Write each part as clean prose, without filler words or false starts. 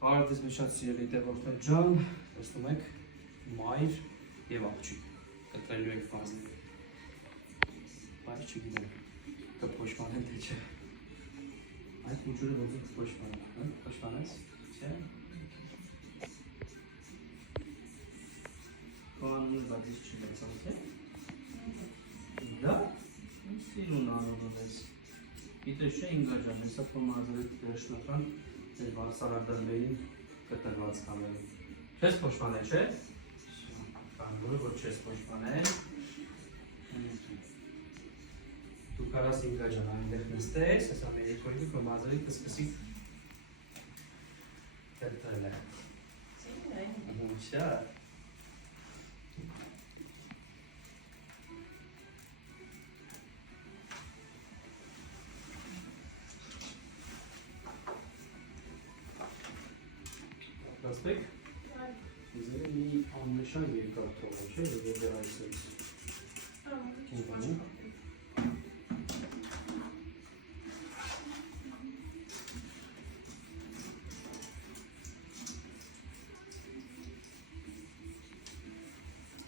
Բարդ ես մեջած սիրելի տևորդներ ջան, տեսնում եք մայր և աղջիկ կտրելու եք վազնի բայց չգիտեմ կփոշմանեն թե չէ այդ ուջուրը ոնց կփոշմանեն, փոշմանես, չէ Կանունը բացից չգացան, չէ Դա? Սիրուն անոնում ես Գիտե չէ ինգա ջան, հեսա պոմազրիտ դերշնական Ձեր վարսարադրներին կտրված կամերում Չես պոշպանել, չէ? Կանորը, որ չես պոշպանել Դու կարաս ինգա ջան այնտեղ նստես, հեսա մեր երկորի պոմազրիտ կսկսի կտրել է Շա Respect? Ձեր մի աննշան երկար թողը չէ, և դեր այսպես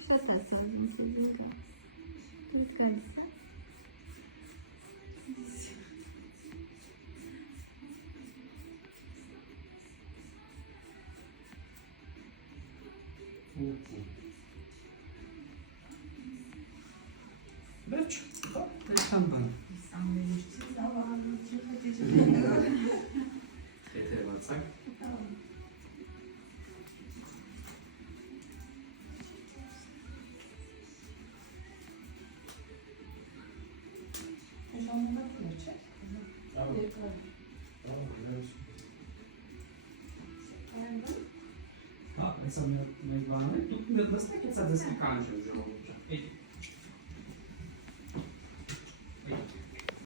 Շատ ասազում սեզինգա Ես գալիս է Վերջ, տեսան բան Եթերվածակ Հա, այս ամենը մեկ բան է, դուք նստեք, հեցա դեսնի կանչ եմ ժողովուրդ